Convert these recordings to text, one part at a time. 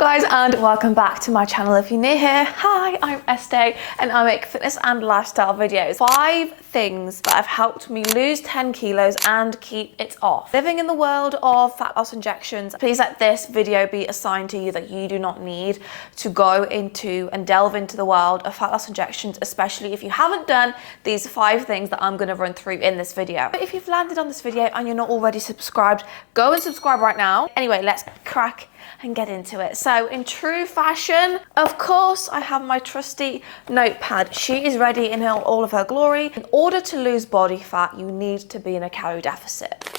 guys, and welcome back to my channel. If you're new here, hi, I'm Estee and I make fitness and lifestyle videos. 5 things that have helped me lose 10 kilos and keep it off. Living in the world of fat loss injections, please let this video be a sign to you that you do not need to go into and delve into the world of fat loss injections, especially if you haven't done these 5 things that I'm going to run through in this video. If you've landed on this video and you're not already subscribed, go and subscribe right now. Anyway, let's crack and get into it. So in true fashion, of course, I have my trusty notepad. She is ready in all of her glory. In order to lose body fat, you need to be in a calorie deficit.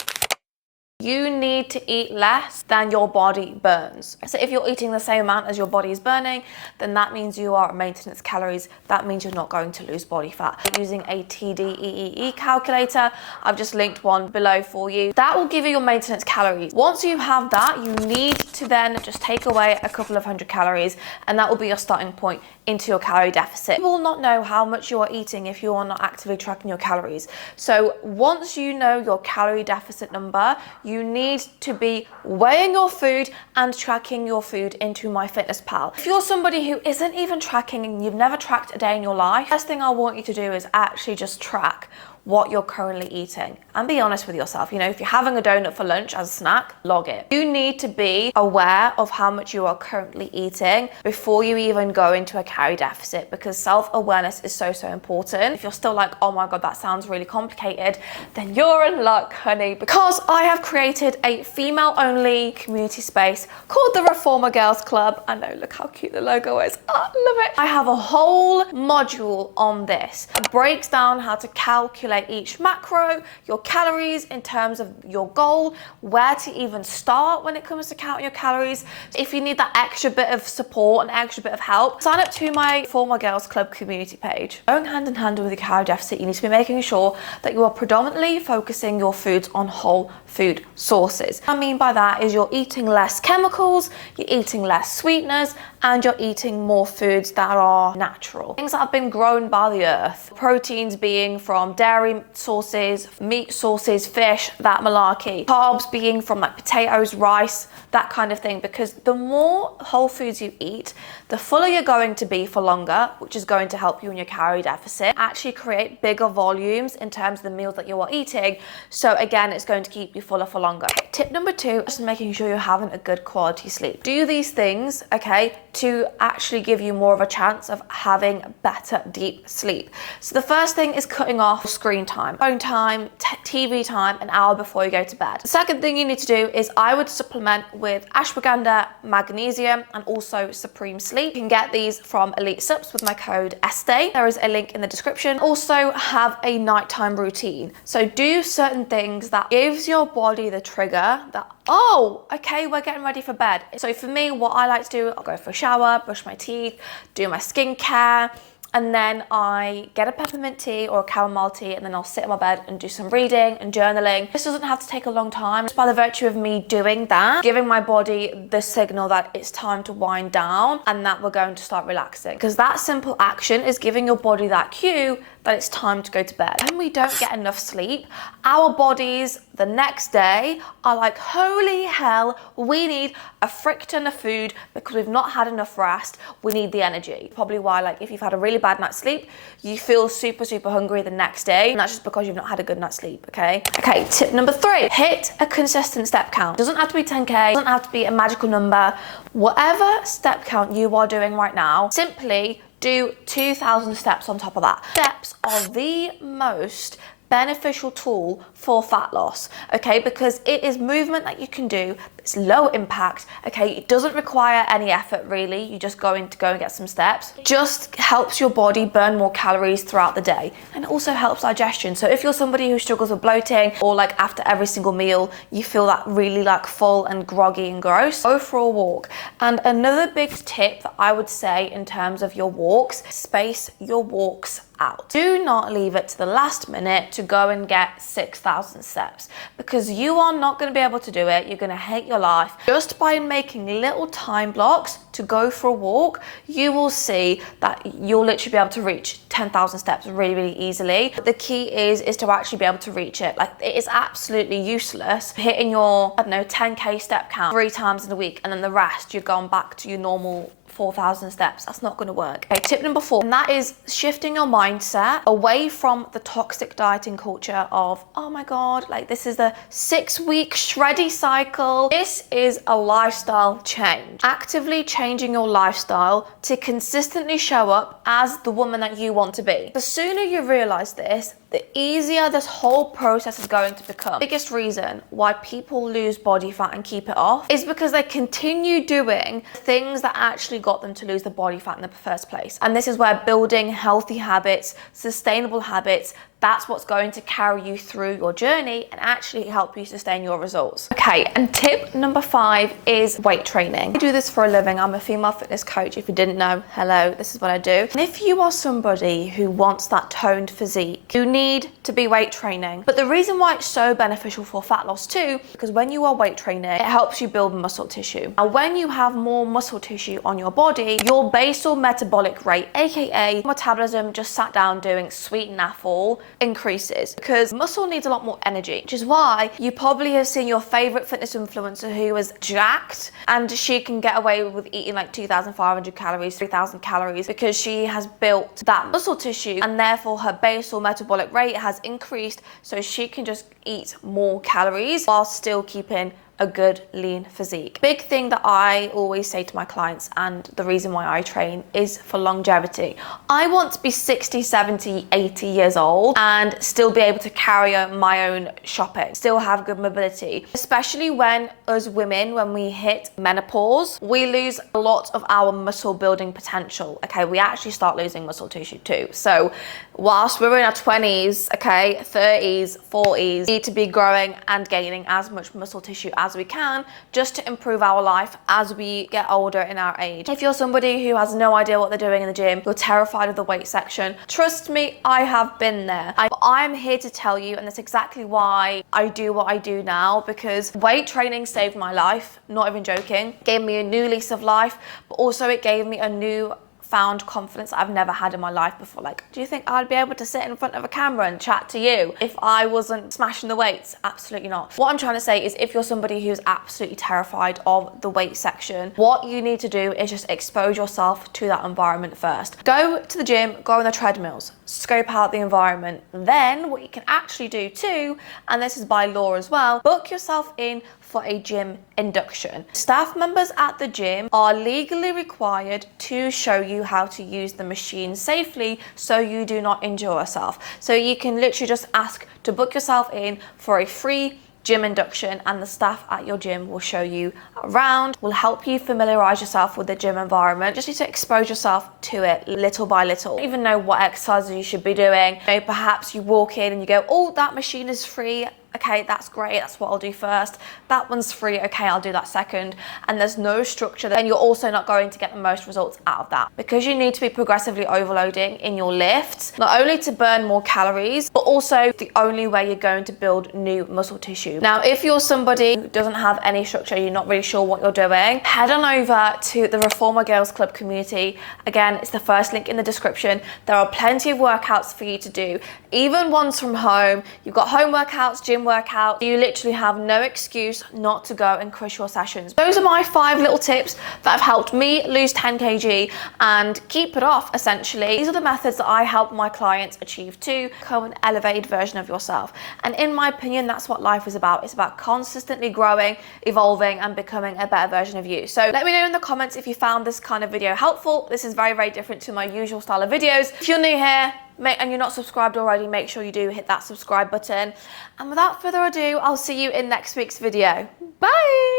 You need to eat less than your body burns. So if you're eating the same amount as your body is burning, then that means you are at maintenance calories. That means you're not going to lose body fat. Using a TDEE calculator, I've just linked one below for you. That will give you your maintenance calories. Once you have that, you need to then just take away a couple of 100 calories, and that will be your starting point into your calorie deficit. You will not know how much you are eating if you are not actively tracking your calories. So once you know your calorie deficit number, you need to be weighing your food and tracking your food into MyFitnessPal. If you're somebody who isn't even tracking and you've never tracked a day in your life, the first thing I want you to do is actually just track what you're currently eating and be honest with yourself. You know, if you're having a donut for lunch as a snack, log it. You need to be aware of how much you are currently eating before you even go into a calorie deficit, because self-awareness is so important. If you're still like, oh my God, that sounds really complicated, then you're in luck, honey, because I have created a female-only community space called the Reformer Girls Club. I know, look how cute the logo is. Oh, I love it. I have a whole module on this. It breaks down how to calculate each macro, your calories in terms of your goal, where to even start when it comes to counting your calories. If you need that extra bit of support and extra bit of help, sign up to my Former Girls Club community page. Going hand in hand with the calorie deficit, you need to be making sure that you are predominantly focusing your foods on whole food sources. What I mean by that is you're eating less chemicals, you're eating less sweeteners, and you're eating more foods that are natural. Things that have been grown by the earth. Proteins being from dairy sources, meat sources, fish, that malarkey. Carbs being from like potatoes, rice, that kind of thing, because the more whole foods you eat, the fuller you're going to be for longer, which is going to help you in your calorie deficit. Actually create bigger volumes in terms of the meals that you are eating. So again, it's going to keep you fuller for longer. Tip number 2 is making sure you're having a good quality sleep. Do these things, okay, to actually give you more of a chance of having better deep sleep. So the first thing is cutting off screen time, phone time, TV time, an hour before you go to bed. The second thing you need to do is I would supplement with ashwagandha, magnesium, and also Supreme Sleep. You can get these from Elite Subs with my code ESTE. There is a link in the description. Also have a nighttime routine. So do certain things that gives your body the trigger that, oh, okay, we're getting ready for bed. So for me, what I like to do, I'll go for a shower, brush my teeth, do my skincare, and then I get a peppermint tea or a chamomile tea, and then I'll sit in my bed and do some reading and journaling. This doesn't have to take a long time. Just by the virtue of me doing that, giving my body the signal that it's time to wind down and that we're going to start relaxing. Because that simple action is giving your body that cue that it's time to go to bed. When we don't get enough sleep, our bodies the next day are like, holy hell, we need a frick ton of food because we've not had enough rest. We need the energy. Probably why, like, if you've had a really bad night's sleep, you feel super hungry the next day, and that's just because you've not had a good night's sleep, okay? Okay, tip number 3, hit a consistent step count. Doesn't have to be 10K, doesn't have to be a magical number. Whatever step count you are doing right now, simply do 2,000 steps on top of that. Steps are the most beneficial tool for fat loss, okay, because it is movement that you can do. It's low impact, okay, it doesn't require any effort really. You just go and get some steps. It just helps your body burn more calories throughout the day, and it also helps digestion. So if you're somebody who struggles with bloating, or like after every single meal you feel that really like full and groggy and gross, go for a walk. And another big tip that I would say in terms of your walks, space your walks out. Do not leave it to the last minute to go and get 6,000 steps, because you are not going to be able to do it. You're going to hate your life. Just by making little time blocks to go for a walk, you will see that you'll literally be able to reach 10,000 steps really, really easily. The key is to actually be able to reach it. Like, it is absolutely useless hitting your, I don't know, 10K step count 3 times in a week, and then the rest you're going back to your normal 4,000 steps. That's not going to work. Okay, tip number 4, and that is shifting your mindset away from the toxic dieting culture of, oh my God, like this is the 6-week shreddy cycle. This is a lifestyle change. Actively changing your lifestyle to consistently show up as the woman that you want to be. The sooner you realize this, the easier this whole process is going to become. The biggest reason why people lose body fat and keep it off is because they continue doing things that actually got them to lose the body fat in the first place. And this is where building healthy habits, sustainable habits, that's what's going to carry you through your journey and actually help you sustain your results. Okay, and tip number 5 is weight training. I do this for a living. I'm a female fitness coach. If you didn't know, hello, this is what I do. And if you are somebody who wants that toned physique, you need to be weight training. But the reason why it's so beneficial for fat loss too, because when you are weight training, it helps you build muscle tissue. And when you have more muscle tissue on your body, your basal metabolic rate, aka metabolism just sat down doing sweet naffle, increases, because muscle needs a lot more energy, which is why you probably have seen your favorite fitness influencer who is jacked and she can get away with eating like 2,500 calories, 3,000 calories, because she has built that muscle tissue and therefore her basal metabolic rate has increased, so she can just eat more calories while still keeping a good lean physique. Big thing that I always say to my clients, and the reason why I train, is for longevity. I want to be 60, 70, 80 years old and still be able to carry on my own shopping, still have good mobility, especially when as women, when we hit menopause, we lose a lot of our muscle building potential. Okay, we actually start losing muscle tissue too. So whilst we're in our 20s, okay, 30s, 40s, we need to be growing and gaining as much muscle tissue as we can, just to improve our life as we get older in our age. If you're somebody who has no idea what they're doing in the gym, you're terrified of the weight section, trust me, I have been there. I'm here to tell you, and that's exactly why I do what I do now, because weight training saved my life, not even joking. It gave me a new lease of life, but also it gave me a new found confidence I've never had in my life before. Like, do you think I'd be able to sit in front of a camera and chat to you if I wasn't smashing the weights? Absolutely not. What I'm trying to say is, if you're somebody who's absolutely terrified of the weight section, what you need to do is just expose yourself to that environment first. Go to the gym, go on the treadmills, scope out the environment. Then what you can actually do too, and this is by law as well, book yourself in for a gym induction. Staff members at the gym are legally required to show you how to use the machine safely so you do not injure yourself. So you can literally just ask to book yourself in for a free gym induction, and the staff at your gym will show you around, will help you familiarize yourself with the gym environment. Just need to expose yourself to it little by little. You don't even know what exercises you should be doing. You know, perhaps you walk in and you go, oh, that machine is free. Okay, that's great, that's what I'll do first. That one's free, okay, I'll do that second. And there's no structure, then you're also not going to get the most results out of that. Because you need to be progressively overloading in your lifts, not only to burn more calories, but also the only way you're going to build new muscle tissue. Now, if you're somebody who doesn't have any structure, you're not really sure what you're doing, head on over to the Reformer Girls Club community. Again, it's the first link in the description. There are plenty of workouts for you to do, even ones from home. You've got home workouts, gym workout. You literally have no excuse not to go and crush your sessions. Those are my 5 little tips that have helped me lose 10 kg and keep it off, essentially. These are the methods that I help my clients achieve too. Become an elevated version of yourself. And in my opinion, that's what life is about. It's about consistently growing, evolving, and becoming a better version of you. So let me know in the comments if you found this kind of video helpful. This is very, very different to my usual style of videos. If you're new here, and you're not subscribed already, make sure you do hit that subscribe button. And without further ado, I'll see you in next week's video. Bye!